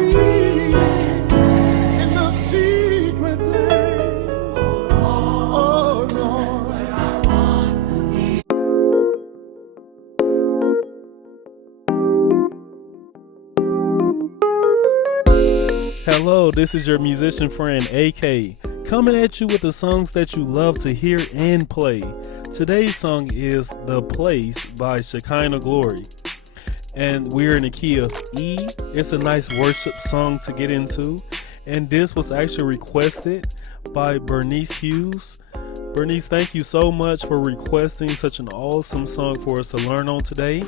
be in the secret place. Oh Lord. Hello, this is your musician friend AK, coming at you with the songs that you love to hear and play. Today's song is The Place by Shekinah Glory, and we're in the key of E. It's a nice worship song to get into, and this was actually requested by Bernice Hughes. Bernice, thank you so much for requesting such an awesome song for us to learn on today.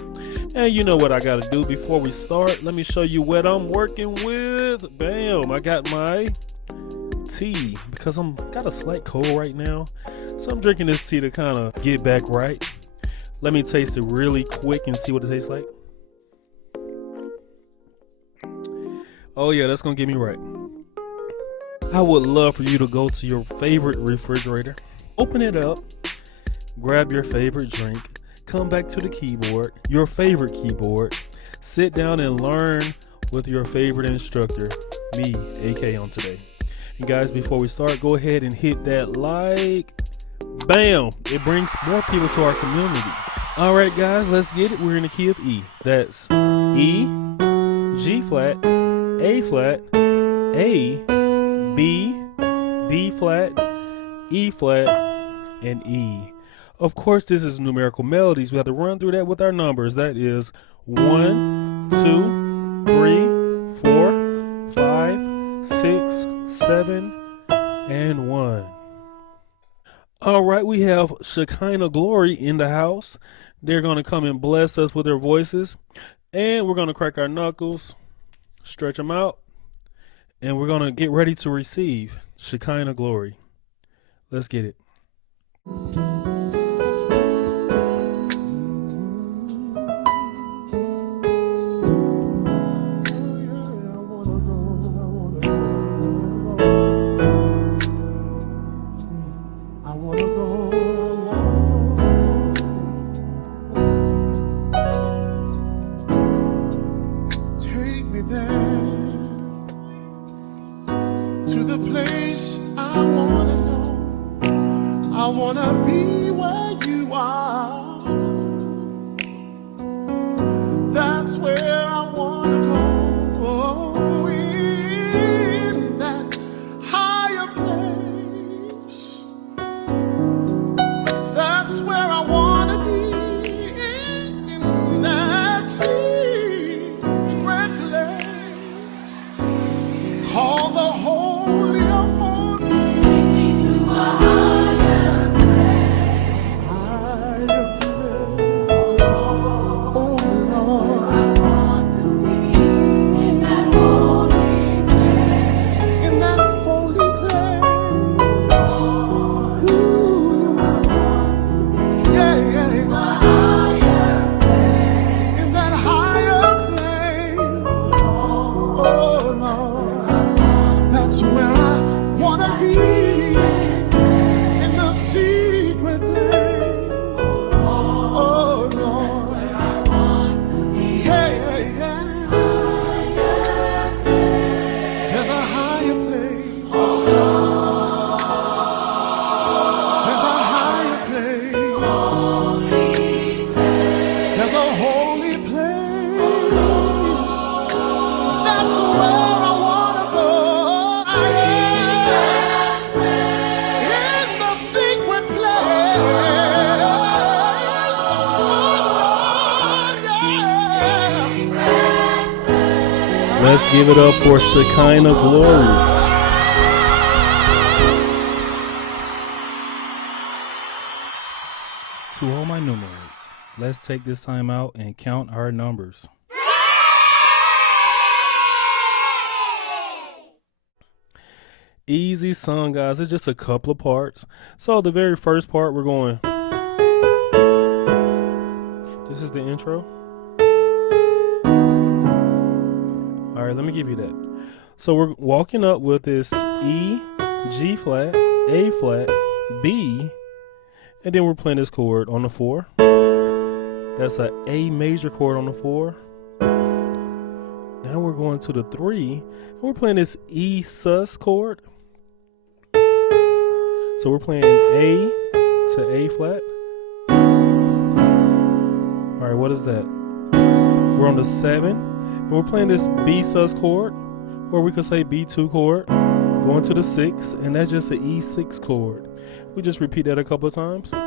And you know what I gotta do before we start. Let me show you what I'm working with. Bam! I got my tea because I'm got a slight cold right now. So I'm drinking this tea to kind of get back right. Let me taste it really quick and see what it tastes like. Oh yeah, that's gonna get me right. I would love for you to go to your favorite refrigerator, open it up, grab your favorite drink, come back to the keyboard, your favorite keyboard, sit down and learn with your favorite instructor, me, AK, on today. And guys, before we start, go ahead and hit that like. Bam! It brings more people to our community. All right, guys, let's get it. We're in the key of E. That's E, G flat, A flat, A, B, D flat, E flat, and E. Of course, this is numerical melodies. We have to run through that with our numbers. That is 1, 2, 3, 4, 5, 6, 7, and 1. All right, we have Shekinah Glory in the house. They're going to come and bless us with their voices. And we're going to crack our knuckles, stretch them out, and we're going to get ready to receive Shekinah Glory. Let's get it. I wanna be where you are. That's where I wanna go. In that higher place. That's where I wanna be. In that secret place. Call the Holy of Holies. Take me to a higher place. Higher place. Oh Lord. I want to be in that holy place. In that holy place. Ooh. I want to be yeah. In a higher place. In that higher place. Oh Lord. That's where I wanna be, in the secret place. Oh Lord, yeah. There's a higher place. There's a higher place. There's a holy place. That's where I wanna go. In the secret place. Oh, yeah. Let's give it up for Shekinah Glory. To all my numerates, let's take this time out and count our numbers. Easy song, guys. It's just a couple of parts. So the very first part, we're going. This is the intro. All right, let me give you that. So we're walking up with this E, G flat, A flat, B, and then we're playing this chord on the 4. That's a A major chord on the 4. Now we're going to the 3, and we're playing this E sus chord. So we're playing A to A flat. All right, what is that? We're on the 7, and we're playing this B sus chord, or we could say B2 chord, going to the 6, and that's just an E6 chord. We just repeat that a couple of times. All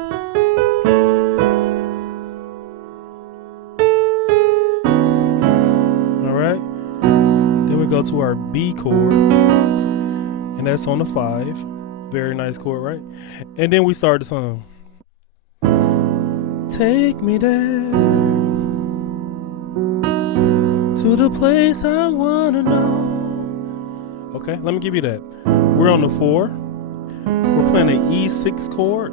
right, then we go to our B chord, and that's on the 5. Very nice chord, right? And then we start the song. Take me there to the place I wanna know. Okay, let me give you that. We're on the 4. We're playing an E6 chord.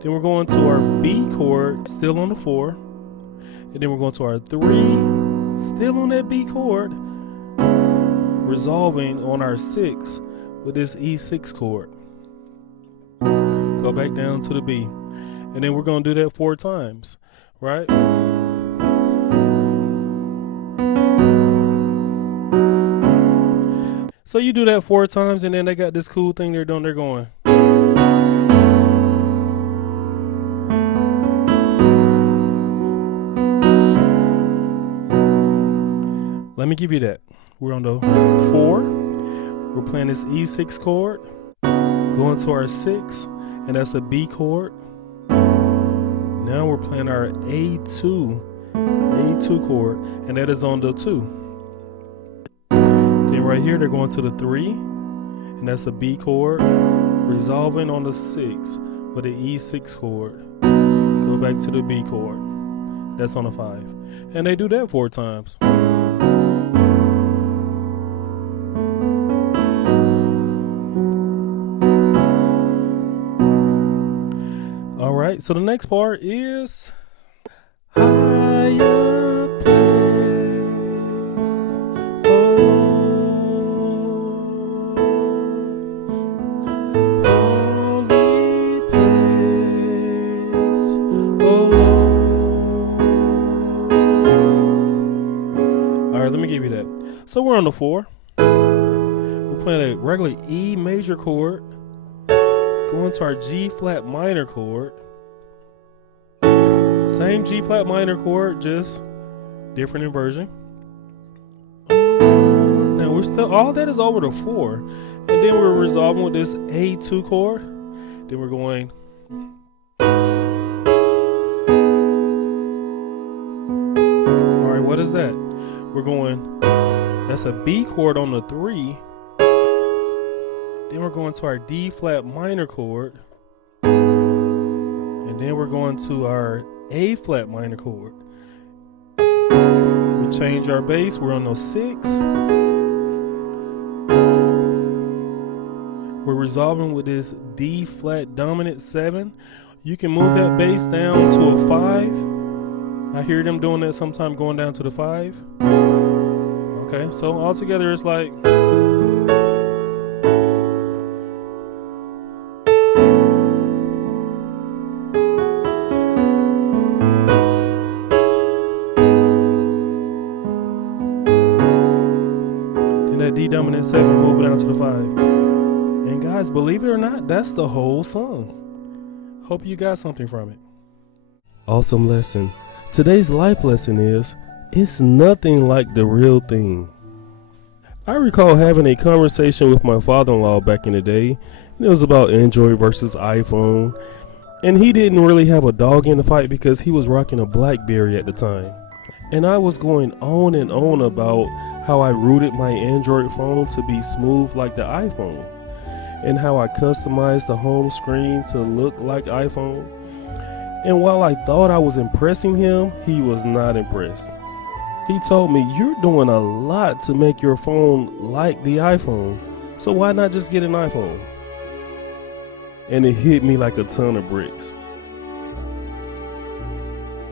Then we're going to our B chord, still on the 4. And then we're going to our 3, still on that B chord, resolving on our 6 with this E6 chord. Go back down to the B. And then we're going to do that 4 times, right? So you do that 4 times, and then they got this cool thing they're doing. They're going. Let me give you that. We're on the 4. We're playing this E6 chord, going to our 6, and that's a B chord. Now we're playing our A2 chord, and that is on the 2. Then right here, they're going to the 3, and that's a B chord, resolving on the 6 with the E6 chord. Go back to the B chord. That's on the 5. And they do that 4 times. All right, so the next part is higher place, holy place, oh Lord. All right, let me give you that. So we're on the 4. We're playing a regular E major chord, going to our G flat minor chord. Same G flat minor chord, just different inversion. Now we're still, all that is over the 4. And then we're resolving with this A2 chord. Then we're going. All right, what is that? We're going, that's a B chord on the 3. Then we're going to our D flat minor chord. And then we're going to our A flat minor chord. We change our bass. We're on the 6. We're resolving with this D flat dominant 7. You can move that bass down to a 5. I hear them doing that sometime, going down to the 5. Okay, so all together it's like. That D dominant 7, move it down to the 5. And guys, believe it or not, that's the whole song. Hope you got something from it. Awesome lesson. Today's life lesson is, it's nothing like the real thing. I recall having a conversation with my father-in-law back in the day, and it was about Android versus iPhone. And he didn't really have a dog in the fight because he was rocking a BlackBerry at the time. And I was going on and on about how I rooted my Android phone to be smooth like the iPhone, and how I customized the home screen to look like iPhone. And while I thought I was impressing him, he was not impressed. He told me, "You're doing a lot to make your phone like the iPhone, so why not just get an iPhone?" And it hit me like a ton of bricks.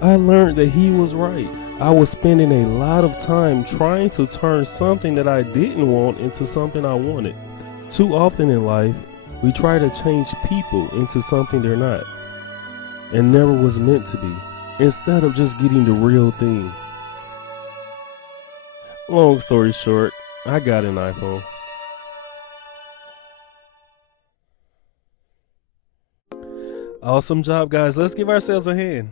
I learned that he was right. I was spending a lot of time trying to turn something that I didn't want into something I wanted. Too often in life, we try to change people into something they're not, and never was meant to be, instead of just getting the real thing. Long story short, I got an iPhone. Awesome job, guys. Let's give ourselves a hand.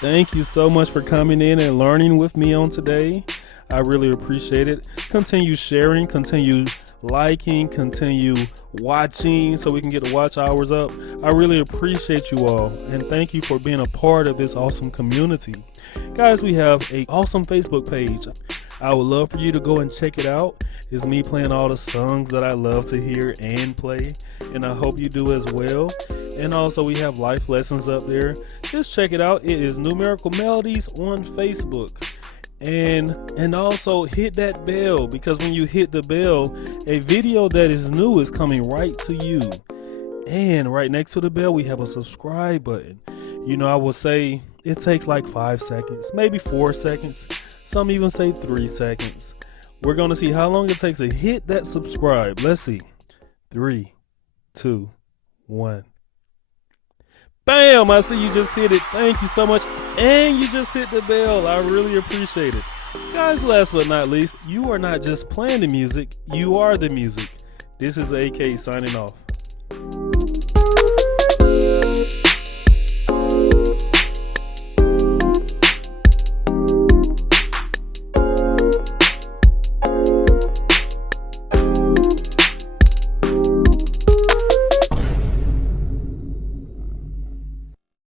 Thank you so much for coming in and learning with me on today. I really appreciate it. Continue sharing, continue liking, continue watching so we can get the watch hours up. I really appreciate you all, and thank you for being a part of this awesome community. Guys, we have an awesome Facebook page. I would love for you to go and check it out. It's me playing all the songs that I love to hear and play, and I hope you do as well. And also we have life lessons up there. Just check it out. It is Numerical Melodies on Facebook. And also hit that bell, because when you hit the bell, a video that is new is coming right to you. And right next to the bell, we have a subscribe button. You know, I will say it takes like 5 seconds, maybe 4 seconds. Some even say 3 seconds. We're going to see how long it takes to hit that subscribe. Let's see. 3, 2, 1. Bam! I see you just hit it. Thank you so much. And you just hit the bell. I really appreciate it. Guys, last but not least, you are not just playing the music, you are the music. This is AK signing off.